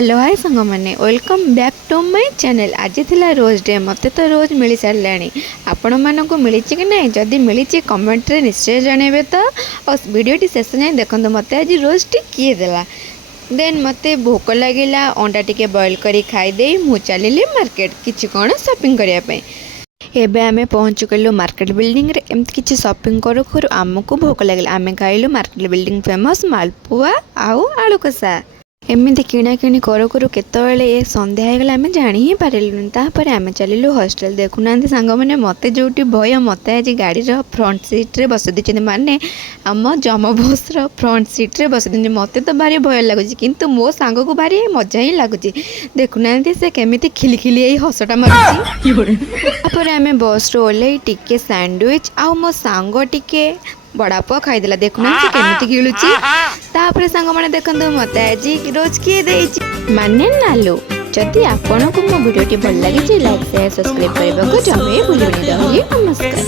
Hello hi सांग मैंने welcome back to my channel. आज थिला रोज डे मते तो रोज मिल सारे आपण मानक मिली कि नहीं जदि मिली कमेंट रे निश्चय जनइबे तो और वीडियो शेष जाए देखो मते आज रोज टी किए देला। देन मते भोक लगिला अंडा टिके बॉईल करी खाई दे मु चलिली मार्केट किछि कोन शॉपिंग करिया पे। एबे आमे पहुँच गलु मार्केट बिल्डिंग रे एमती किछि शॉपिंग करू करू आमको भोक लगिला। आमे खाइलु मार्केट बिल्डिंग फेमस मालपुआ आउ आलू कषा। एमती किणा किणी करू करू केतबेले ए संध्या होगला आमे जानी ही पारिलुनी। तापर आमे चलिलु हॉस्टल। देखुना सांग मैंने मते जोटी भय मते आज गाड़ी रो फ्रंट सीट रे बस दी माने आम जम बस रो फ्रंट सीट रे बस दी। मते तो भारी भय लगुच किंतु मो सांग को भारी मजा ही लगुच। देखुना से केमिति खिलखिली हसटा मार आमे बस रो ओल्लै टिके सैंडविच आउ मो सांग टिके बड़ापुआ खाईदेला। देखुना से केमिति गिलुची। तापर सांग माने देखंतु मते आज रोज किए देइची माने नालू। जदि आपनको मो वीडियो टी भल लागी लाइक शेयर सब्सक्राइब करबा को जमे भूलिबनी। नमस्कार।